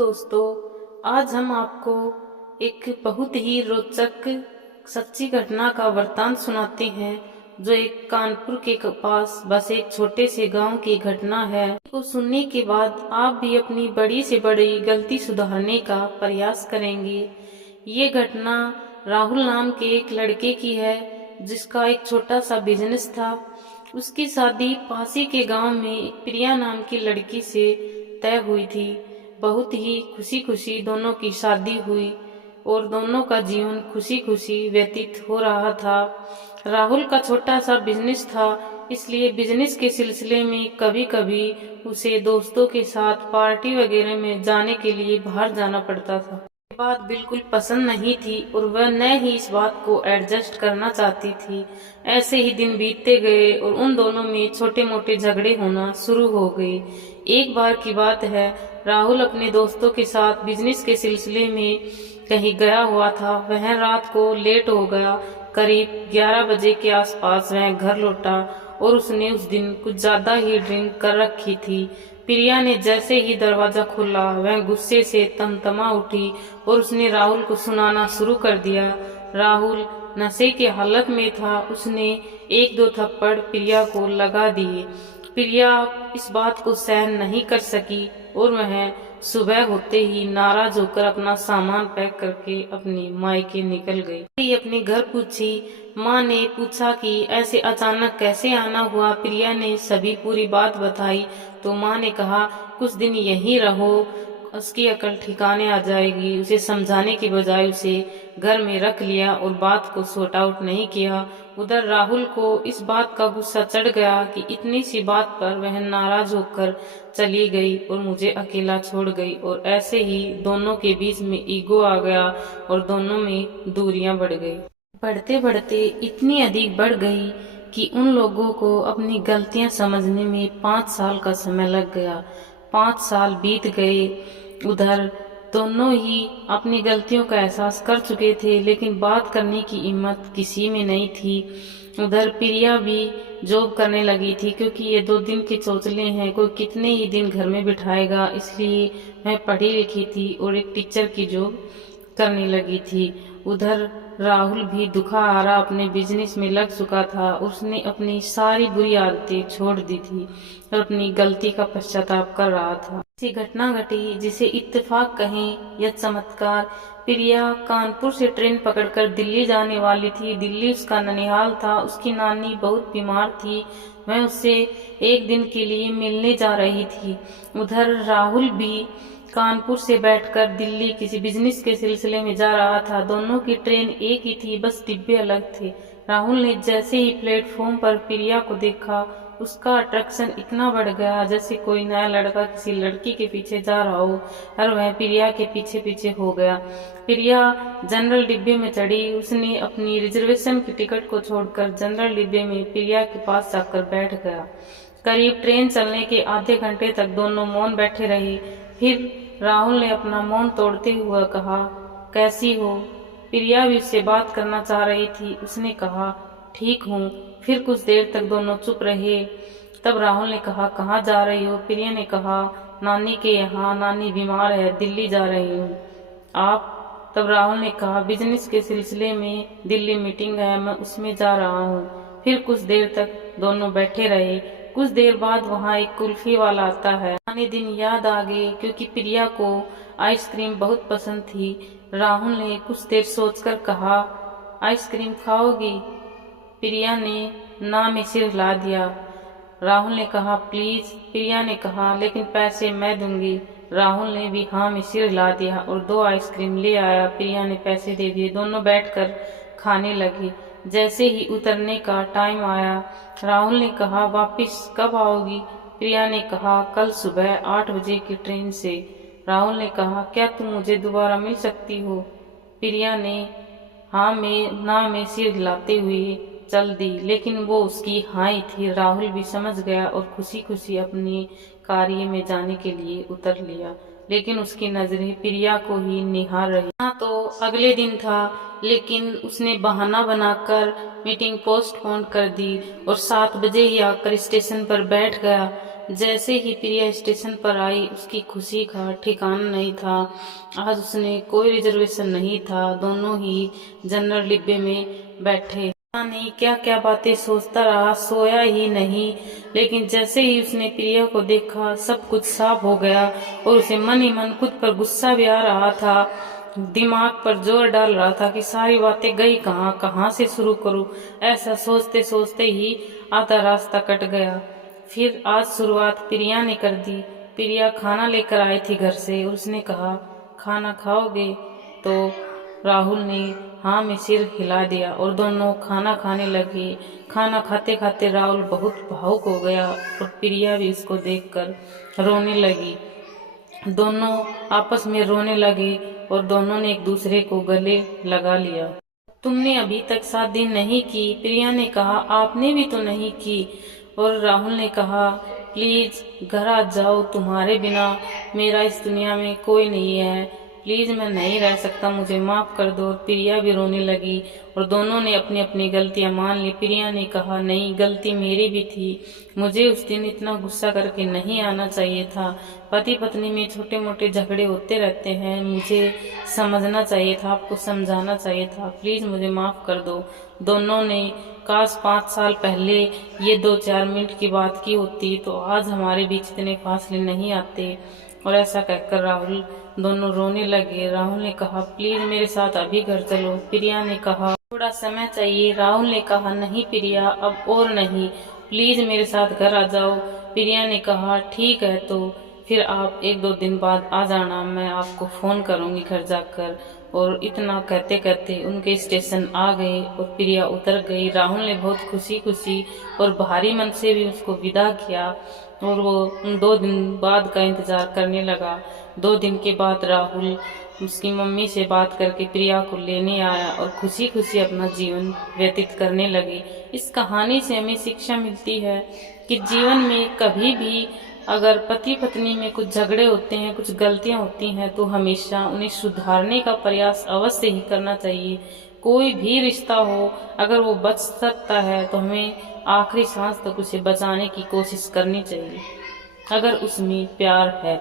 दोस्तों, आज हम आपको एक बहुत ही रोचक सच्ची घटना का वृतांत सुनाते हैं, जो एक कानपुर के पास बस एक छोटे से गांव की घटना है। को सुनने के बाद आप भी अपनी बड़ी से बड़ी गलती सुधारने का प्रयास करेंगे। ये घटना राहुल नाम के एक लड़के की है, जिसका एक छोटा सा बिजनेस था। उसकी शादी पास ही के गांव में प्रिया नाम की लड़की से तय हुई थी। बहुत ही खुशी खुशी दोनों की शादी हुई और दोनों का जीवन खुशी खुशी व्यतीत हो रहा था। राहुल का छोटा सा बिजनेस था, इसलिए बिजनेस के सिलसिले में कभी कभी उसे दोस्तों के साथ पार्टी वगैरह में जाने के लिए बाहर जाना पड़ता था। ये बात बिल्कुल पसंद नहीं थी और वह न ही इस बात को एडजस्ट करना चाहती थी। ऐसे ही दिन बीतते गए और उन दोनों में छोटे मोटे झगड़े होना शुरू हो गए। एक बार की बात है, राहुल अपने दोस्तों के साथ बिजनेस के सिलसिले में कहीं गया हुआ था। वह रात को लेट हो गया। करीब 11 बजे के आसपास वह घर लौटा और उसने उस दिन कुछ ज्यादा ही ड्रिंक कर रखी थी। प्रिया ने जैसे ही दरवाजा खोला, वह गुस्से से तमतमा उठी और उसने राहुल को सुनाना शुरू कर दिया। राहुल नशे की हालत में था। उसने एक दो थप्पड़ प्रिया को लगा दिए। प्रिया इस बात को सहन नहीं कर सकी और वह सुबह होते ही नाराज होकर अपना सामान पैक करके अपनी मायके निकल गई। अपने घर पूछी। माँ ने पूछा कि ऐसे अचानक कैसे आना हुआ। प्रिया ने सभी पूरी बात बताई तो माँ ने कहा, कुछ दिन यहीं रहो, उसकी अकल ठिकाने आ जाएगी। उसे समझाने की बजाय उसे घर में रख लिया और बात को सॉर्ट आउट नहीं किया। उधर राहुल को इस बात का गुस्सा चढ़ गया कि इतनी सी बात पर वह नाराज होकर चली गई और मुझे अकेला छोड़ गई। और ऐसे ही दोनों के बीच में ईगो आ गया और दोनों में दूरियां बढ़ गई। बढ़ते बढ़ते इतनी अधिक बढ़ गई कि उन लोगों को अपनी गलतियां समझने में 5 साल का समय लग गया। 5 साल बीत गए। उधर दोनों ही अपनी गलतियों का एहसास कर चुके थे, लेकिन बात करने की हिम्मत किसी में नहीं थी। उधर प्रिया भी जॉब करने लगी थी, क्योंकि ये 2 दिन के चौचले हैं, कोई कितने ही दिन घर में बिठाएगा, इसलिए मैं पढ़ी लिखी थी और एक टीचर की जॉब करने लगी थी। उधर राहुल भी दुखा अपने बिजनेस में लग चुका था। उसने अपनी सारी बुरी आदतें छोड़ दी थी और अपनी गलती का पश्चाताप कर रहा था। ऐसी घटना घटी जिसे इत्तेफाक कहें या चमत्कार। प्रिया कानपुर से ट्रेन पकड़कर दिल्ली जाने वाली थी। दिल्ली उसका ननिहाल था। उसकी नानी बहुत बीमार थी। वह उससे एक दिन के लिए मिलने जा रही थी। उधर राहुल भी कानपुर से बैठकर दिल्ली किसी बिजनेस के सिलसिले में जा रहा था। दोनों की ट्रेन एक ही थी, बस डिब्बे अलग थे। राहुल ने जैसे ही प्लेटफॉर्म पर प्रिया को देखा, उसका अट्रैक्शन इतना बढ़ गया जैसे कोई नया लड़का किसी लड़की के पीछे जा रहा हो, और वह प्रिया के पीछे पीछे हो गया। प्रिया जनरल डिब्बे में चढ़ी। उसने अपनी रिजर्वेशन की टिकट को छोड़कर जनरल डिब्बे में प्रिया के पास जाकर बैठ गया। करीब ट्रेन चलने के आधे घंटे तक दोनों मौन बैठे रहे। फिर राहुल ने अपना मौन तोड़ते हुए कहा, कैसी हो? प्रिया भी उससे बात करना चाह रही थी। उसने कहा, ठीक हूँ। फिर कुछ देर तक दोनों चुप रहे। तब राहुल ने कहा, कहाँ जा रही हो? प्रिया ने कहा, नानी के यहाँ, नानी बीमार है, दिल्ली जा रही हूँ। आप? तब राहुल ने कहा, बिजनेस के सिलसिले में दिल्ली मीटिंग है, मैं उसमें जा रहा हूँ। फिर कुछ देर तक दोनों बैठे रहे। कुछ देर बाद वहाँ एक कुल्फी वाला आता है। पुराने दिन याद आ गए, क्योंकि प्रिया को आइसक्रीम बहुत पसंद थी। राहुल ने कुछ देर सोचकर कहा, आइसक्रीम खाओगी? प्रिया ने ना में सिर हिला दिया। राहुल ने कहा, प्लीज। प्रिया ने कहा, लेकिन पैसे मैं दूंगी। राहुल ने भी हाँ में सिर हिला दिया और 2 आइसक्रीम ले आया। प्रिया ने पैसे दे दिए। दोनों बैठकर खाने लगे। जैसे ही उतरने का टाइम आया, राहुल ने कहा, वापिस कब आओगी? प्रिया ने कहा, कल सुबह 8 बजे की ट्रेन से। राहुल ने कहा, क्या तुम मुझे दोबारा मिल सकती हो? प्रिया ने हाँ में ना में सिर हिलाते हुए चल दी, लेकिन वो उसकी हाँ ही थी। राहुल भी समझ गया और खुशी खुशी अपने कार्य में जाने के लिए उतर लिया, लेकिन उसकी नजरें प्रिया को ही निहार रही। हाँ, तो अगले दिन था, लेकिन उसने बहाना बनाकर मीटिंग पोस्टपोन कर दी और 7 बजे ही आकर स्टेशन पर बैठ गया। जैसे ही प्रिया स्टेशन पर आई उसकी खुशी का ठिकाना नहीं था। आज उसने कोई रिजर्वेशन नहीं था, दोनों ही जनरल डिब्बे में बैठे। पता नहीं क्या क्या बातें सोचता रहा, सोया ही नहीं। लेकिन जैसे ही उसने प्रिया को देखा सब कुछ साफ हो गया और उसे मन ही मन खुद पर गुस्सा भी आ रहा था। दिमाग पर जोर डाल रहा था कि सारी बातें गई कहाँ, कहाँ से शुरू करूं। ऐसा सोचते सोचते ही आधा रास्ता कट गया। फिर आज शुरुआत प्रिया ने कर दी। प्रिया खाना लेकर आई थी घर से और उसने कहा, खाना खाओगे? तो राहुल ने हाँ में सिर हिला दिया और दोनों खाना खाने लगे। खाना खाते खाते राहुल बहुत भावुक हो गया और प्रिया भी उसको देखकर रोने लगी। दोनों आपस में रोने लगे और दोनों ने एक दूसरे को गले लगा लिया। तुमने अभी तक शादी नहीं की? प्रिया ने कहा, आपने भी तो नहीं की। और राहुल ने कहा, प्लीज घर आ जाओ, तुम्हारे बिना मेरा इस दुनिया में कोई नहीं है, प्लीज मैं नहीं रह सकता, मुझे माफ कर दो। प्रिया भी रोने लगी और दोनों ने अपनी अपनी गलतियां मान ली। प्रिया ने कहा, नहीं, गलती मेरी भी थी, मुझे उस दिन इतना गुस्सा करके नहीं आना चाहिए था। पति पत्नी में छोटे मोटे झगड़े होते रहते हैं, मुझे समझना चाहिए था, आपको समझाना चाहिए था, प्लीज मुझे माफ कर दो। दोनों ने काश 5 साल पहले ये 2-4 मिनट की बात की होती तो आज हमारे बीच इतने फासले नहीं आते। और ऐसा कहकर राहुल दोनों रोने लगे। राहुल ने कहा, प्लीज मेरे साथ अभी घर चलो। प्रिया ने कहा, थोड़ा समय चाहिए। राहुल ने कहा, नहीं प्रिया, अब और नहीं, प्लीज मेरे साथ घर आ जाओ। प्रिया ने कहा, ठीक है, तो फिर आप 1-2 दिन बाद आ जाना, मैं आपको फोन करूंगी घर जाकर। और इतना कहते कहते उनके स्टेशन आ गए और प्रिया उतर गई। राहुल ने बहुत खुशी खुशी और भारी मन से भी उसको विदा किया और वो उन 2 दिन बाद का इंतजार करने लगा। 2 दिन के बाद राहुल उसकी मम्मी से बात करके प्रिया को लेने आया और खुशी खुशी अपना जीवन व्यतीत करने लगे। इस कहानी से हमें शिक्षा मिलती है कि जीवन में कभी भी अगर पति पत्नी में कुछ झगड़े होते हैं, कुछ गलतियां होती हैं, तो हमेशा उन्हें सुधारने का प्रयास अवश्य ही करना चाहिए। कोई भी रिश्ता हो, अगर वो बच सकता है तो हमें आखिरी सांस तक उसे बचाने की कोशिश करनी चाहिए, अगर उसमें प्यार है।